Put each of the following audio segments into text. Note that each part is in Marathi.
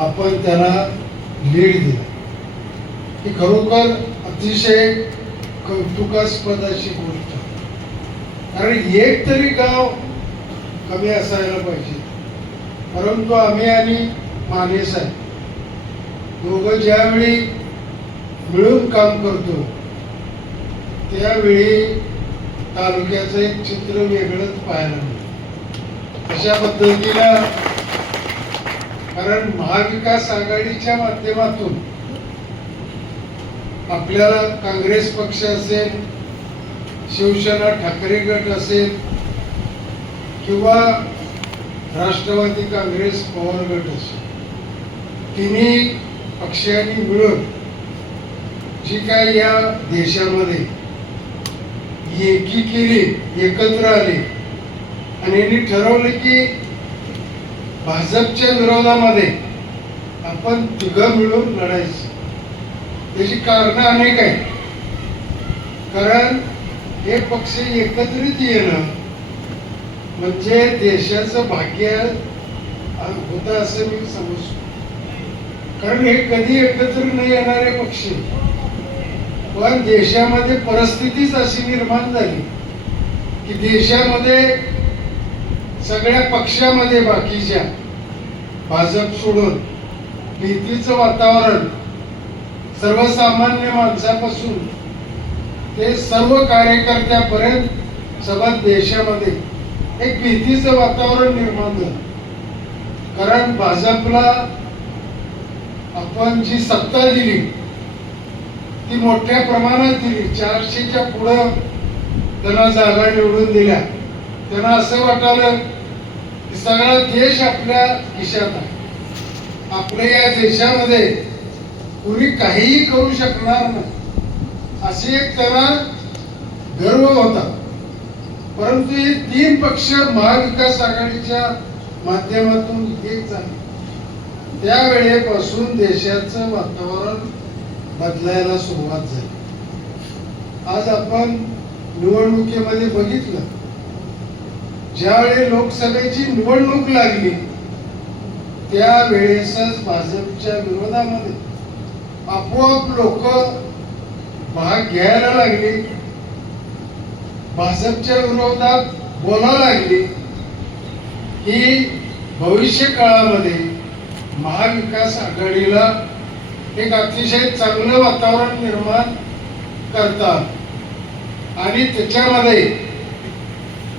आपण त्याला लीड दिला. ही खरोखर अतिशय कौतुकास्पद अशी गोष्ट. कारण एक तरी गाव कमी असायला पाहिजे. परंतु आम्ही आणि माने साहेब दोघं ज्यावेळी मिळून काम करतो त्यावेळी तालुक्याचं एक चित्र वेगळंच पाहायला मिळतं. अशा पद्धतीला कारण महाविकास आघाडीच्या माध्यमातून आपल्याला काँग्रेस पक्ष असेल शिवसेना ठाकरे गट असेल किंवा राष्ट्रवादी काँग्रेस पवार गट असेल तिन्ही पक्षांनी मिळून जी काय या देशामध्ये एकी केली एकत्र आली आणि यांनी ठरवलं की भाजपच्या विरोधामध्ये आपण तिघं मिळून लढायचं. त्याची कारणं अनेक आहेत. कारण हे पक्ष एकत्रित येणं म्हणजे देशाचं भाग्य होतं असं मी समजतो. कारण हे कधी एकत्र नाही येणारे पक्ष पण देशामध्ये परिस्थितीच अशी निर्माण झाली की देशामध्ये सगळ्या पक्षामध्ये बाकीच्या भाजप सोडून भीतीचं वातावरण सर्वसामान्य माणसापासून ते सर्व कार्यकर्त्यापर्यंत सगळ्या देशामध्ये एक भीतीचं वातावरण निर्माण झालं. कारण भाजपला आपण जी सत्ता दिली ती मोठ्या प्रमाणात दिली चारशेच्या पुढं त्यांना जागा निवडून दिल्या. त्यांना असं वाटालं की सगळा देश आपल्या खिशात आहे. आपल्या या देशामध्ये कुणी काहीही करू शकणार नाही. अशी एक त्यांना गर्व होता. परंतु हे तीन पक्ष महाविकास आघाडीच्या माध्यमातून एक झाले. त्यावेळेपासून देशाचं वातावरण बदलायला सुरुवात झाली. आज आपण निवडणुकीमध्ये बघितलं ज्यावेळी लोकसभेची निवडणूक लागली त्यावेळेसच भाजपच्या विरोधामध्ये आपोआप लोक भाग घ्यायला लागले. भाजपच्या विरोधात बोला लागली. ही भविष्य काळामध्ये महाविकास आघाडीला एक अतिशय चांगलं वातावरण निर्माण करतात. आणि त्याच्यामध्ये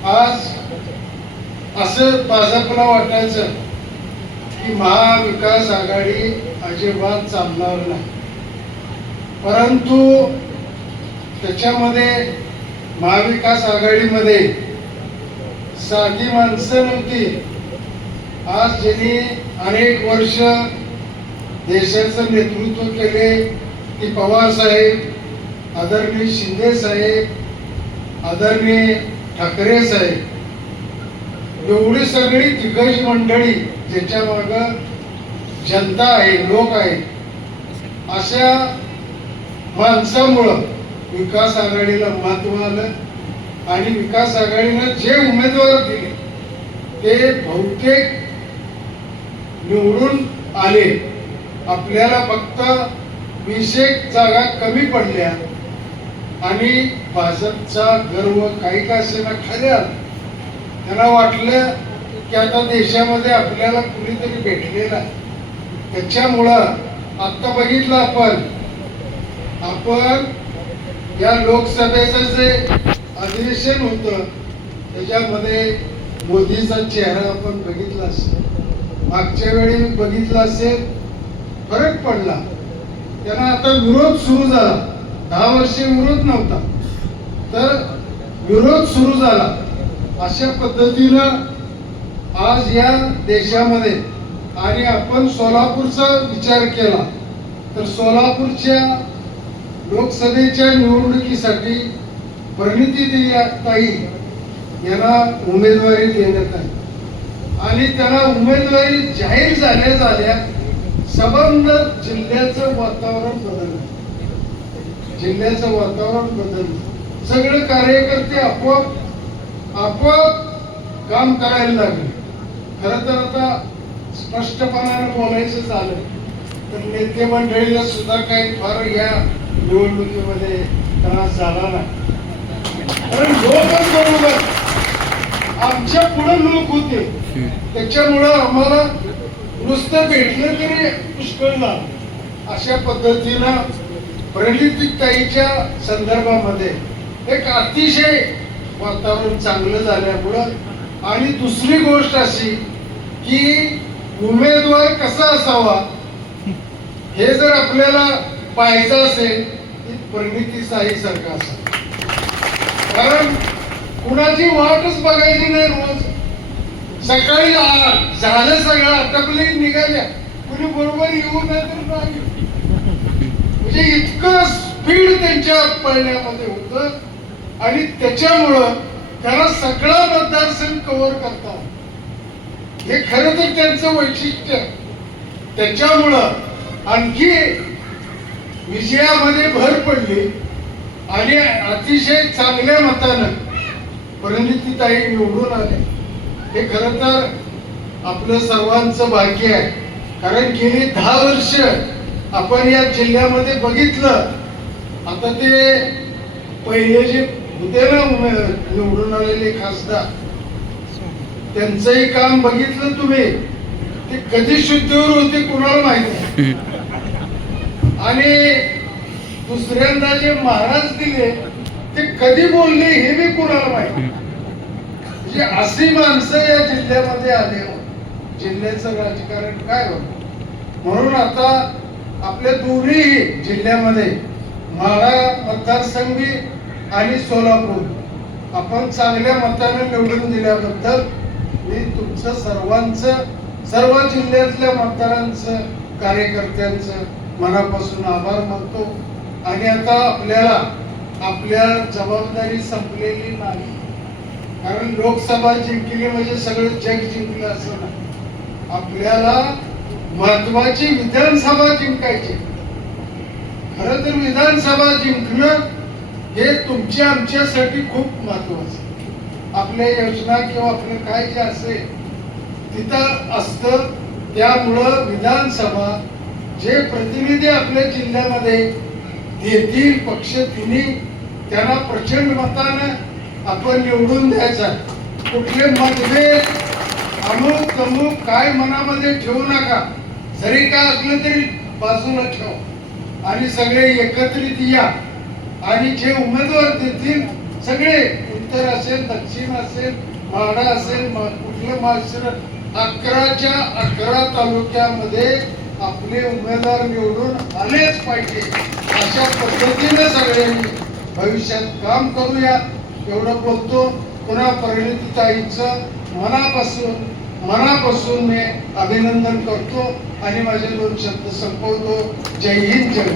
आज असं भाजपला वाटायचं की महाविकास आघाडी अजिबात चालणार नाही. परंतु त्याच्यामध्ये महाविकास आघाडीमध्ये साधी माणसं नव्हती. आज ज्यांनी अनेक वर्ष देशाचं नेतृत्व केले ती पवार साहेब आदरणीय शिंदे साहेब आदरणीय ठाकरे साहेब एवढी सगळी दिग्गज मंडळी ज्याच्या माग जनता आहे लोक आहे अशा माणसामुळं विकास आघाडीला महत्त्व आलं आणि विकास आघाडीनं जे उमेदवार दिले ते बहुतेक निवडून आले. आपल्याला फक्त विशेष जागा कमी पडल्या आणि भाजपचा गर्व काही का असेना खाल्या त्यांना वाटलं की आता देशामध्ये आपल्याला कुणीतरी भेटलेला आहे. त्याच्यामुळं आता बघितलं आपण आपण या लोकसभेचं जे अधिवेशन होतं त्याच्यामध्ये मोदीचा चेहरा आपण बघितला असेल. मागच्या वेळी बघितला असेल फरक पडला. त्यांना आता विरोध सुरू झाला. दहा वर्षे विरोध नव्हता. तर विरोध सुरू झाला. अशा पद्धतीनं आज या देशामध्ये आणि आपण सोलापूरचा विचार केला तर सोलापूरच्या लोकसभेच्या निवडणुकीसाठी परिणिती ताई यांना उमेदवारी देण्यात आली. आणि त्यांना उमेदवारी जाहीर झाल्या झाल्या संबंध जिल्ह्याचं वातावरण बदललं. जिल्ह्याचं वातावरण बदललं. सगळे कार्यकर्ते आपोआप आपोआप काम करायला लागले. खर तर आता स्पष्टपणाने बोलायचं झालं तर नेते मंडळीला सुद्धा काही फार या निवडणुकीमध्ये त्रास झाला नाही. कारण लोकच बरोबर. आमच्या पुढे लोक होते. त्याच्यामुळं आम्हाला नुसतं भेटलं तरी पुष्कळ झालं. अशा पद्धतीनं प्रणितीताईच्या संदर्भामध्ये एक अतिशय वातावरण चांगलं झाल्यामुळं. आणि दुसरी गोष्ट अशी की उमेदवार कसा असावा हे जर आपल्याला पाहायचं असेल परिणिती साई सारखा असावा कारण कुणाची वाटच बघायची नाही रोज. सकाळी झालं सगळं आटपले निघाल्या. कुणी बरोबर येऊ नाही तर नाही. म्हणजे इतकं स्पीड त्यांच्या पळण्यामध्ये होतं. आणि त्याच्यामुळं त्याला सगळा मतदारसंघ कव्हर करतात हे खरं तर त्यांचं वैशिष्ट्य त्याच्यामुळं आणखी विजयामध्ये भर पडली आणि अतिशय चांगल्या मतानं परिणितीताई निवडून आले. हे खरं तर आपलं सर्वांचं भाग्य आहे. कारण गेली दहा वर्ष आपण या जिल्ह्यामध्ये बघितलं. आता ते पहिले जे उद्याला ना उमे- निवडून आलेले खासदार. त्यांचंही काम बघितलं तुम्ही. ते कधी शुद्धीवर होते कुणाला माहिती आणि दुसऱ्यांदा जे महाराज दिले ते कधी बोलले हे बी कुणाला माहिती म्हणजे अशी माणसं या जिल्ह्यामध्ये आले हो, जिल्ह्याचं राजकारण काय होत म्हणून आता आपल्या दोन्ही जिल्ह्यामध्ये माळा मतदारसंघी आणि सोलापूर. आपण चांगल्या मताने निवडून दिल्याबद्दल मी तुमचं सर्वांचं सर्व जिल्ह्यातल्या मतदारांचं कार्यकर्त्यांचं मनापासून आभार मानतो. आणि आता आपल्याला आपल्या जबाबदारी संपलेली नाही. कारण लोकसभा जिंकली म्हणजे सगळं जग जिंकलं असं नाही. आपल्याला महत्वाची विधानसभा जिंकायची. खर तर विधानसभा जिंकणं हे तुमच्या आमच्यासाठी खूप महत्वाचं आपल्या योजना किंवा आपलं काय जे असेल तिथं असतं. त्यामुळं विधानसभा जे प्रतिनिधी आपल्या जिल्ह्यामध्ये येतील पक्ष तिन्ही त्यांना प्रचंड मतानं आपण निवडून द्यायचा कुठले मतभेद अमुक तमुक काय मनामध्ये ठेवू नका. जरी काय असलं तरी बाजूला ठेव. आणि सगळे एकत्रित या. आणि जे उमेदवार देतील सगळे उत्तर असेल दक्षिण असेल माडा असेल कुठलं माश्र अकराच्या अकरा तालुक्यामध्ये आपले उमेदवार निवडून आलेच पाहिजे. अशा पद्धतीने सगळ्यांनी भविष्यात काम करूया. एवढं बोलतो पुन्हा परिणितीताईचं मनापासून मनापासून मी अभिनंदन करतो आणि माझे दोन शब्द संपवतो. जय हिंद जय